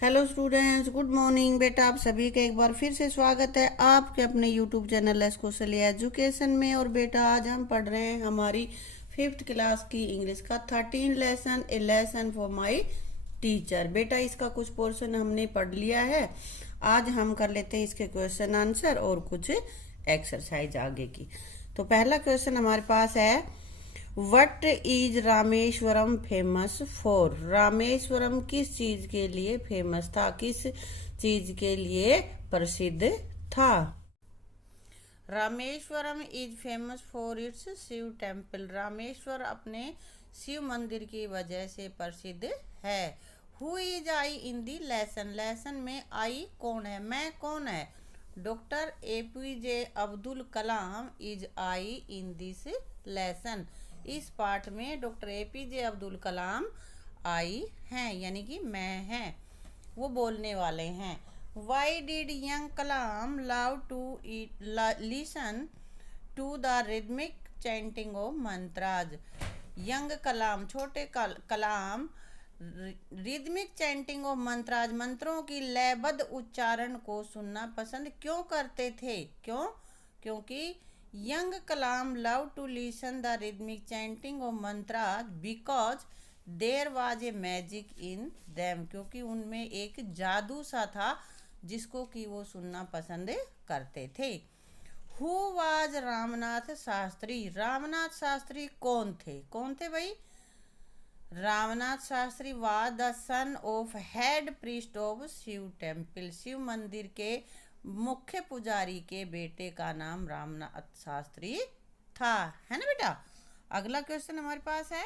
Hello students, good morning बेटा। आप सभी का एक बार फिर से स्वागत है आपके अपने यूट्यूब चैनल एस कौशल एजुकेशन में। और बेटा आज हम पढ़ रहे हैं हमारी 5th क्लास की इंग्लिश का 13 lesson, A lesson for my teacher. बेटा इसका कुछ पोर्शन हमने पढ़ लिया है। आज हम कर लेते हैं इसके क्वेश्चन आंसर और कुछ एक्सरसाइज आगे की। तो पहला क्वेश्चन हमारे पास है, what is Rameswaram famous for. Rameswaram किस चीज के लिए फेमस था, किस चीज के लिए प्रसिद्ध था। Rameswaram is famous for its Shiva temple. Rameshwar अपने शिव मंदिर की वजह से प्रसिद्ध है। Who is I in the lesson. Lesson में आई कौन है, मैं कौन है। Doctor APJ Abdul Kalam is I in this lesson. इस पाठ में doctor APJ Abdul Kalam I हैं, यानी कि मैं हैं, वो बोलने वाले हैं। Why did young Kalam love to listen to the rhythmic chanting of mantras. Young Kalam, छोटे Kalam rhythmic chanting of mantras, मंत्रों की लयबद्ध उच्चारण को सुनना पसंद क्यों करते थे। क्योंकि young Kalam love to listen the rhythmic chanting of mantras because there was a magic in them. क्योंकि उनमें एक जादू सा था जिसको कि वो सुनना पसंद करते थे। Who was Ramnath Shastri. रामनाथ शास्त्री कौन थे भाई। Ramnath Shastri was the son of head priest of Shiva temple. Shiva मंदिर के मुख्य पुजारी के बेटे का नाम रामनाथ शास्त्री था, है ना बेटा। अगला क्वेश्चन हमारे पास है,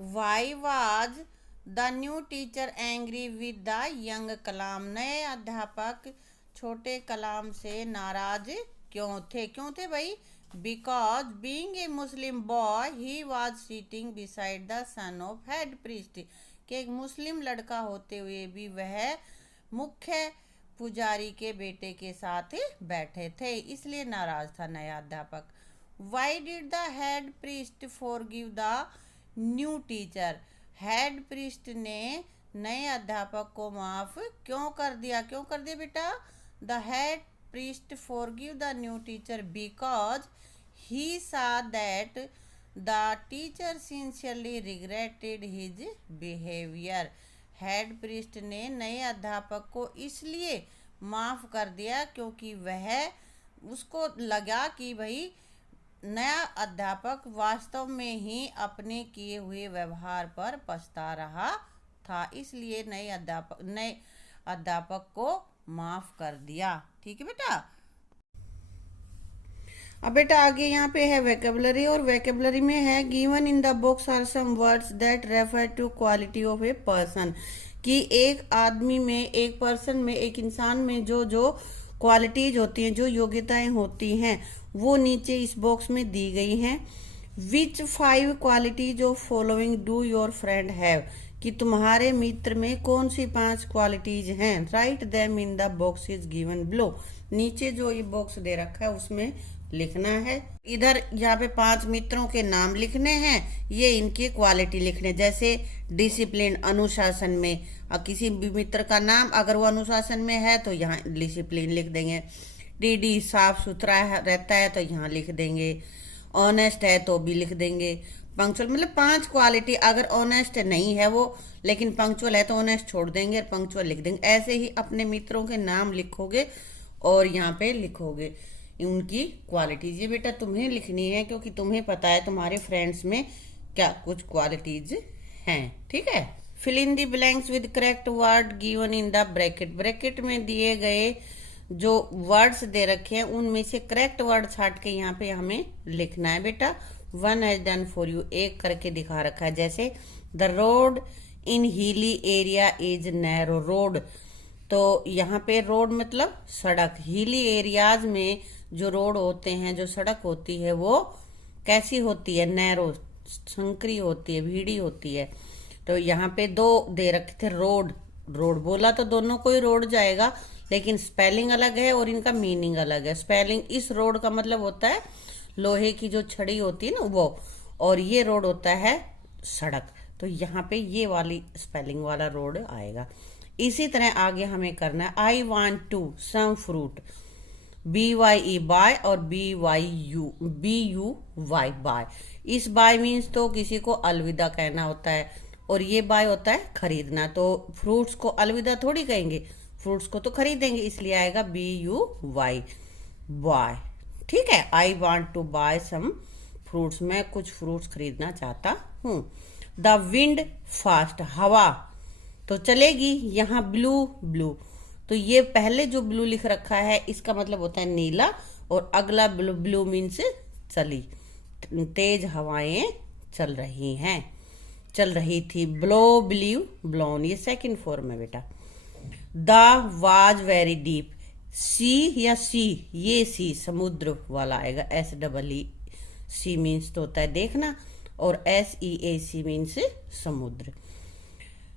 why was the new teacher angry with the young Kalam. नए अध्यापक छोटे कलाम से नाराज क्यों थे भाई। Because being a Muslim boy he was sitting beside the son of head priest. कि एक मुस्लिम लड़का होते हुए भी वह मुख्य पुजारी के बेटे के साथ बैठे थे, इसलिए नाराज था नया अध्यापक। Why did the head priest forgive the new teacher. हेड प्रीस्ट ने नए अध्यापक को माफ क्यों कर दिया बेटा। The head priest forgive the new teacher because he saw that the teacher sincerely regretted his behaviour. हेड प्रीस्ट ने नए अध्यापक को इसलिए माफ कर दिया क्योंकि वह उसको लगा कि भाई नया अध्यापक वास्तव में ही अपने किए हुए व्यवहार पर पछता रहा था, इसलिए नए अध्यापक को माफ कर दिया। ठीक है बेटा। अब बेटा आगे यहाँ पे है वोकैबुलरी, और वोकैबुलरी में है, given in the books are some words that refer to quality of a person. कि एक आदमी में, एक पर्सन में, एक इंसान में जो जो क्वालिटीज होती हैं, जो योग्यताएं होती हैं, वो नीचे इस बॉक्स में दी गई हैं। विच 5 qualities of following do your friend have. कि तुम्हारे मित्र में कौन सी 5 क्वालिटीज हैं। Write them in the box is given below. नीचे जो ये बॉक्स दे रखा है उसमें लिखना है। इधर यहाँ पे 5 मित्रों के नाम लिखने हैं, ये इनकी क्वालिटी लिखने। जैसे डिसिप्लिन, अनुशासन में, किसी भी मित्र का नाम अगर वो अनुशासन में है तो यहाँ डिसिप्लिन लिख देंगे। DD साफ सुथरा रहता है तो यहाँ लिख देंगे। ऑनेस्ट है तो भी लिख देंगे। पंक्चुअल, मतलब 5 क्वालिटी। अगर ऑनेस्ट नहीं है वो लेकिन पंक्चुअल है तो ऑनेस्ट छोड़ देंगे और पंक्चुअल लिख देंगे। ऐसे ही अपने मित्रों के नाम लिखोगे और यहाँ पे लिखोगे उनकी क्वालिटीज। ये बेटा तुम्हें लिखनी है क्योंकि तुम्हें पता है तुम्हारे फ्रेंड्स में क्या कुछ क्वालिटीज हैं। ठीक है। Fill in the blanks with correct word given in the bracket. Bracket में दिए गए जो वर्ड्स दे रखे हैं उनमें से करेक्ट वर्ड छाट के यहाँ पे हमें लिखना है बेटा। 1 हैज डन फॉर यू, एक करके दिखा रखा है। जैसे the road in hilly area is narrow. Road, तो यहाँ पे रोड मतलब सड़क। हिली एरियाज में जो रोड होते हैं, जो सड़क होती है, वो कैसी होती है, नैरो, संकरी होती है, भीड़ी होती है। तो यहाँ पे 2 दे रखे थे। रोड बोला तो दोनों को ही रोड जाएगा, लेकिन स्पेलिंग अलग है और इनका मीनिंग अलग है। स्पेलिंग, इस रोड का मतलब होता है लोहे की जो छड़ी होती है ना वो, और ये रोड होता है सड़क। तो यहाँ पे ये वाली स्पेलिंग वाला रोड आएगा। इसी तरह आगे हमें करना है, I want to some fruit, BYE bye और BUY बाय। इस बाय मीन्स तो किसी को अलविदा कहना होता है और ये बाय होता है खरीदना। तो फ्रूट्स को अलविदा थोड़ी कहेंगे, फ्रूट्स को तो खरीदेंगे, इसलिए आएगा BUY बाय। ठीक है, I want to buy some fruits, मैं कुछ फ्रूट्स खरीदना चाहता हूँ। द विंड फास्ट, हवा तो चलेगी। यहाँ ब्लू, तो ये पहले जो ब्लू लिख रखा है इसका मतलब होता है नीला, और अगला ब्लू मीन्स चली, तेज हवाएं चल रही हैं, चल रही थी। ब्लो, ब्लीव, ब्लोन, ये सेकंड फॉर्म है बेटा। द वाज वेरी डीप, सी या सी, ये सी समुद्र वाला आएगा, SEE, सी मीन्स तो होता है देखना, और SEAC मीन्स समुद्र।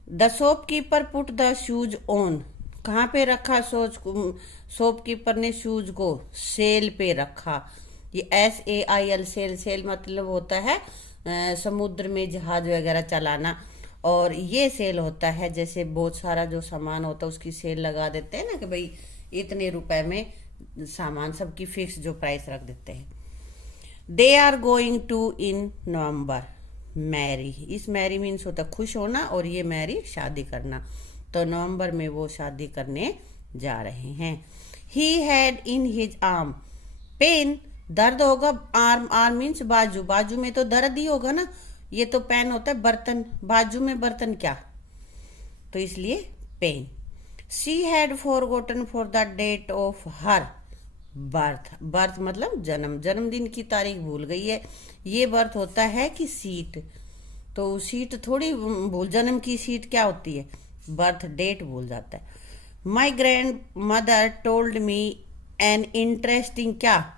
The shopkeeper put the shoes on, कहाँ पे रखा शॉपकीपर ने शूज को, सेल पे रखा। ये SAIL, सेल मतलब होता है समुद्र में जहाज वगैरह चलाना, और ये सेल होता है जैसे बहुत सारा जो सामान होता है उसकी सेल लगा देते हैं ना, कि भाई इतने रुपए में सामान, सबकी फिक्स जो प्राइस रख देते हैं। They are going to in November marry, इस मैरी मीन्स होता है खुश होना, और ये मैरी शादी करना, तो नवंबर में वो शादी करने जा रहे हैं। He had in his arm pain, दर्द होगा, आर्म मीन्स बाजू, बाजू में तो दर्द ही होगा ना, ये तो पेन होता है बर्तन, बाजू में बर्तन क्या, तो इसलिए pain. She had forgotten for the date of her birth, birth मतलब जन्म, जन्मदिन की तारीख भूल गई है। ये बर्थ होता है कि सीट, तो सीट थोड़ी भूल, जन्म की सीट क्या होती है, बर्थ डेट भूल जाता है। My grand mother told me an interesting क्या,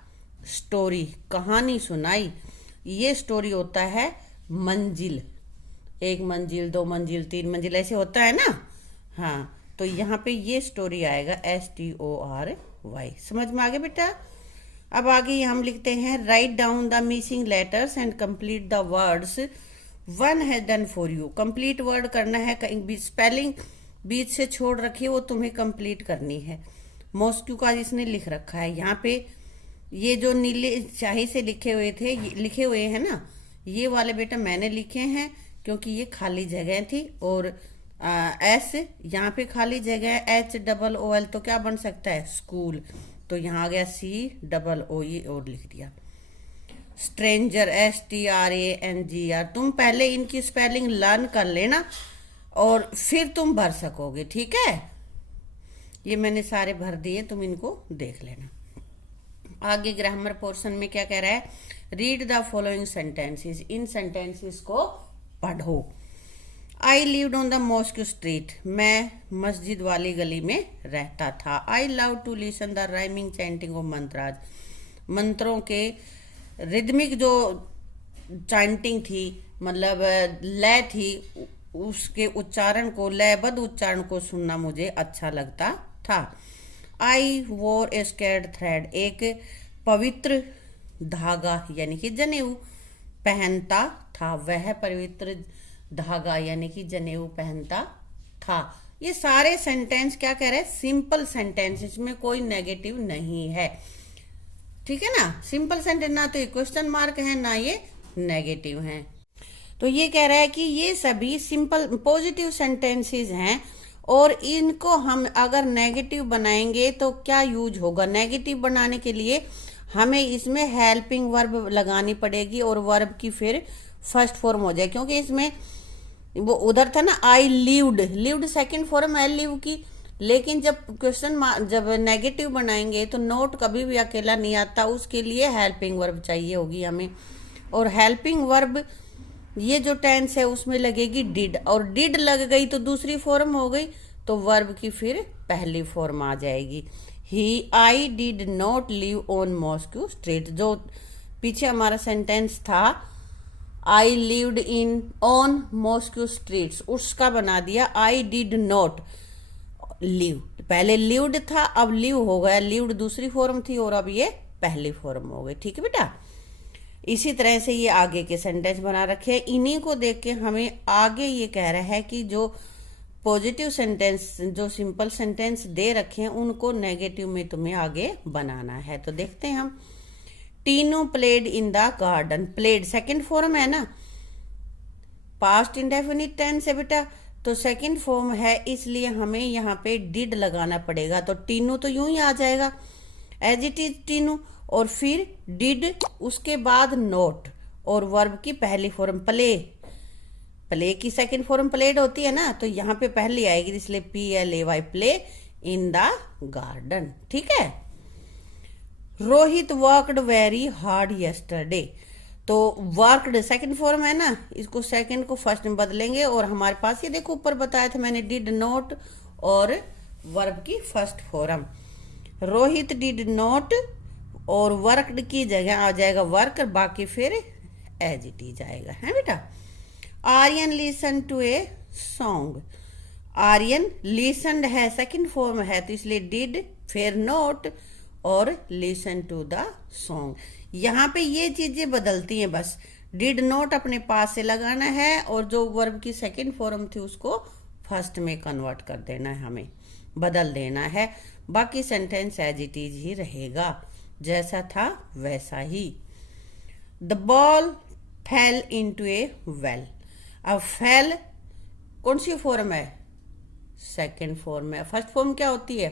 स्टोरी, कहानी सुनाई। ये स्टोरी होता है मंजिल, 1 मंजिल, 2 मंजिल, 3 मंजिल, ऐसे होता है ना। हाँ, तो यहाँ पे ये स्टोरी आएगा STORY, समझ में आ गया बेटा। अब आगे हम लिखते हैं, write down the missing letters and complete the words one has done for you. Complete word करना है, कहीं भी स्पेलिंग बीच से छोड़ रखी है वो तुम्हें कंप्लीट करनी है। मॉस्क्यू का जिसने लिख रखा है यहाँ पे, ये जो नीले स्याही से लिखे हुए हैं ना, ये वाले बेटा मैंने लिखे हैं क्योंकि ये खाली जगह थी, और S यहाँ पे खाली जगह, HOOL तो क्या बन सकता है, स्कूल, तो यहाँ आ गया COOE और लिख दिया। स्ट्रेंजर, STRANGR, तुम पहले इनकी स्पेलिंग लर्न कर लेना और फिर तुम भर सकोगे, ठीक है। ये मैंने सारे भर दिए, तुम इनको देख लेना। आगे ग्रामर पोर्शन में क्या कह रहा है, रीड द फॉलोइंग सेंटेंसेस, इन सेंटेंसेस को पढ़ो। I lived on the mosque street, मैं मस्जिद वाली गली में रहता था। I love to listen the rhyming chanting of mantras, मंत्रों के रिदमिक जो चैंटिंग थी, मतलब लय थी, उसके उच्चारण को, लयबद्ध उच्चारण को सुनना मुझे अच्छा लगता था। आई वोर ए स्केर्ड थ्रेड, एक पवित्र धागा यानी कि जनेऊ पहनता था, वह पवित्र धागा यानी कि जनेऊ पहनता था। ये सारे सेंटेंस क्या कह रहे हैं, सिंपल सेंटेंस, इसमें कोई नेगेटिव नहीं है, ठीक है ना। सिंपल सेंटेंस, ना तो ये क्वेश्चन मार्क है ना ये नेगेटिव है। तो ये कह रहा है कि ये सभी सिंपल पॉजिटिव सेंटेंसेस हैं, और इनको हम अगर नेगेटिव बनाएंगे तो क्या यूज होगा। नेगेटिव बनाने के लिए हमें इसमें हेल्पिंग वर्ब लगानी पड़ेगी, और वर्ब की फिर फर्स्ट फॉर्म हो जाए, क्योंकि इसमें वो उधर था ना आई लिव्ड सेकंड फॉर्म है लिव की, लेकिन जब जब नेगेटिव बनाएंगे तो नोट कभी भी अकेला नहीं आता, उसके लिए हेल्पिंग वर्ब चाहिए होगी हमें। और हेल्पिंग वर्ब ये जो टेंस है उसमें लगेगी डिड, और डिड लग गई तो दूसरी फॉर्म हो गई, तो वर्ब की फिर पहली फॉर्म आ जाएगी। I did not live on mosque street, जो पीछे हमारा सेंटेंस था I lived in on mosque streets, उसका बना दिया आई डिड नॉट लिव। पहले लिव्ड था, अब लिव हो गया, लिव्ड दूसरी फॉर्म थी और अब ये पहली फॉर्म हो गई, ठीक है बेटा। इसी तरह से ये आगे के सेंटेंस बना रखे हैं, इन्हीं को देख के हमें आगे ये कह रहा है कि जो पॉजिटिव सेंटेंस जो सिंपल सेंटेंस दे रखे हैं उनको नेगेटिव में तुम्हें आगे बनाना है। तो देखते हैं हम। Tinu played in the garden. Played second form है ना, पास्ट इंडेफिनिट टेंस है बेटा, तो सेकंड फॉर्म है, इसलिए हमें यहाँ पे डिड लगाना पड़ेगा। तो टीनू तो यूं ही आ जाएगा एज इट इज टीनू, और फिर डिड, उसके बाद नोट, और वर्ब की पहली फॉर्म प्ले। प्ले की सेकंड फॉर्म प्लेड होती है ना, तो यहाँ पे पहली आएगी, इसलिए PLAY, play in the garden. ठीक है। Rohit worked very hard yesterday. तो वर्कड सेकंड फॉर्म है ना, इसको सेकंड को फर्स्ट में बदलेंगे, और हमारे पास ये देखो ऊपर बताया था मैंने, डिड नॉट और वर्ब की first form. Rohit did not और वर्कड की जगह आ जाएगा वर्क, बाकी फिर एज इट इज आएगा, है बेटा। Aryan listen to a song. Aryan listened है, सेकंड फॉर्म है, तो इसलिए डिड फिर नोट और लिसन टू द सॉन्ग। यहाँ पे ये चीजें बदलती हैं बस, डिड नॉट अपने पास से लगाना है, और जो वर्ब की सेकंड फॉर्म थी उसको फर्स्ट में कन्वर्ट कर देना है, हमें बदल देना है। बाकी सेंटेंस एज इट इज ही रहेगा, जैसा था वैसा ही। The ball fell into a well. अब फेल कौन सी फॉर्म है? सेकंड फॉर्म है। फर्स्ट फॉर्म क्या होती है?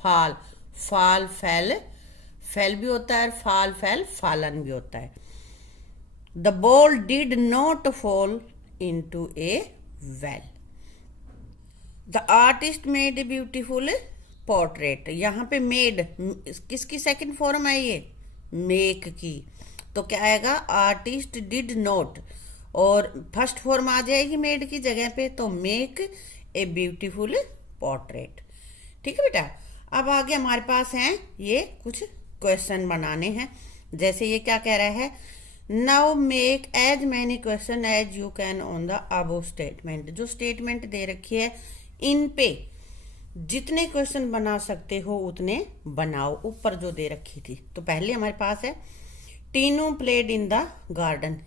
फाल। फाल फेल, फेल भी होता है, फाल फेल फालन भी होता है। The ball did not fall into a well. The artist made a beautiful portrait. यहाँ पे मेड किसकी सेकंड फॉर्म है? ये मेक की। तो क्या आएगा? आर्टिस्ट डिड नॉट, और फर्स्ट फॉर्म आ जाएगी मेड की जगह पे, तो मेक ए ब्यूटीफुल पोर्ट्रेट। ठीक है बेटा। अब आगे हमारे पास हैं ये कुछ क्वेश्चन बनाने हैं। जैसे ये क्या कह रहा है? Now make as many question as you can on the above statement. जो स्टेटमेंट दे रखी है इन पे जितने क्वेश्चन बना सकते हो उतने बनाओ, ऊपर जो दे रखी थी। तो पहले हमारे पास है Tinu played in the garden,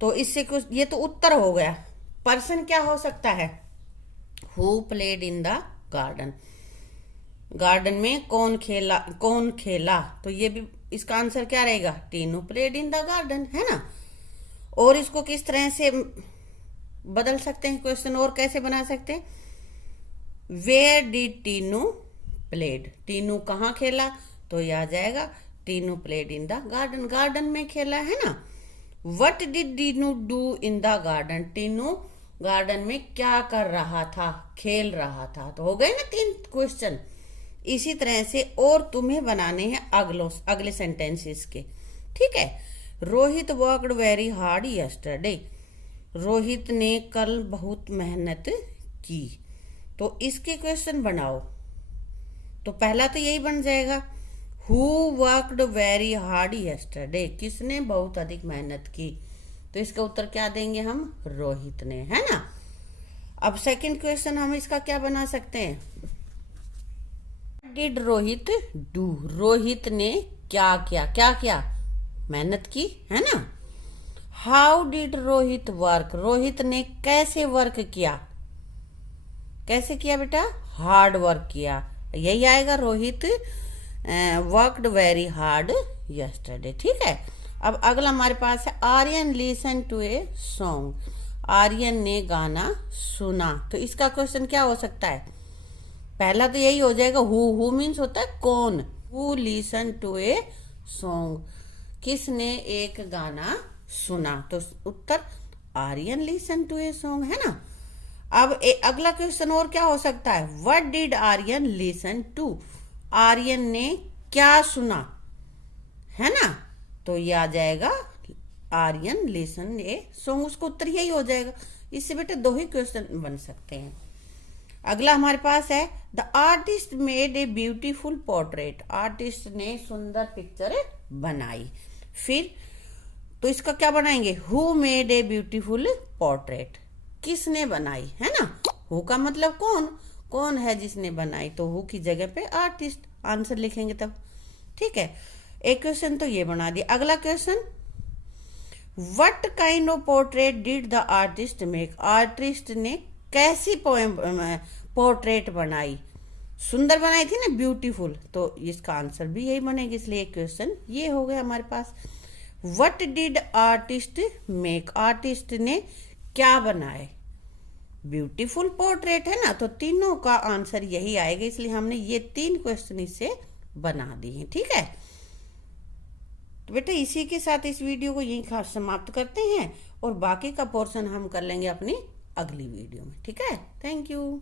तो इससे कुछ, ये तो उत्तर हो गया। पर्सन क्या हो सकता है? Who played in the garden. Garden में कौन खेला, कौन खेला, तो ये भी इसका आंसर क्या रहेगा? Tinu played in the garden, है ना। और इसको किस तरह से बदल सकते हैं क्वेश्चन, और कैसे बना सकते हैं? Where did Tinu played. Tinu कहाँ खेला? तो ये आ जाएगा Tinu played in the garden, garden में खेला, है ना। What did Tinu do in the garden. Tinu garden में क्या कर रहा था? खेल रहा था। तो हो गए ना 3 क्वेश्चन। इसी तरह से और तुम्हें बनाने हैं अगले सेंटेंसेस के। ठीक है। Rohit worked very hard yesterday. Rohit ने कल बहुत मेहनत की। तो इसके क्वेश्चन बनाओ। तो पहला तो यही बन जाएगा, who worked very hard yesterday. किसने बहुत अधिक मेहनत की? तो इसका उत्तर क्या देंगे हम? रोहित ने, है ना। अब सेकंड क्वेश्चन हम इसका क्या बना सकते हैं? Did Rohit do. रोहित ने क्या किया? क्या किया? मेहनत की, है ना। How did Rohit work. Rohit ने कैसे वर्क किया? कैसे किया बेटा? हार्ड वर्क किया। यही आएगा, Rohit worked very hard yesterday. ठीक है। अब अगला हमारे पास है Aryan listen to a song. Aryan ने गाना सुना। तो इसका क्वेश्चन क्या हो सकता है? पहला तो यही हो जाएगा, हु मीन्स होता है कौन। Who listen to a song. किसने एक गाना सुना? तो उत्तर Aryan listen to a song, है ना। अब अगला क्वेश्चन और क्या हो सकता है? What did Aryan listen to. Aryan ने क्या सुना, है ना। तो ये आ जाएगा आर्यन लिसन ए सॉन्ग, उसका उत्तर यही हो जाएगा। इससे बेटे 2 ही क्वेश्चन बन सकते हैं। अगला हमारे पास है the artist made a beautiful portrait. Artist ने सुंदर पिक्चर बनाई। फिर तो इसका क्या बनाएंगे? Who made a beautiful portrait. किसने बनाई, है ना। हु का मतलब कौन, कौन है जिसने बनाई, तो हु की जगह पे आर्टिस्ट आंसर लिखेंगे तब। ठीक है। एक क्वेश्चन तो ये बना दिया। अगला question, what kind of portrait did the artist make. Artist ने कैसी पोएम पोर्ट्रेट बनाई, सुंदर बनाई थी ना, ब्यूटीफुल, तो इसका आंसर भी यही बनेगा, इसलिए क्वेश्चन ये हो गया हमारे पास। What did artist make, artist ने क्या बनाए, ब्यूटीफुल पोर्ट्रेट है ना, तो तीनों का आंसर यही आएगा, इसलिए हमने ये 3 क्वेश्चन इससे बना दिए। ठीक है, तो बेटा इसी के साथ इस वीडियो को यहीं समाप्त करते हैं और बाकी का पोर्शन हम कर लेंगे अपनी अगली वीडियो में। ठीक है, थैंक यू।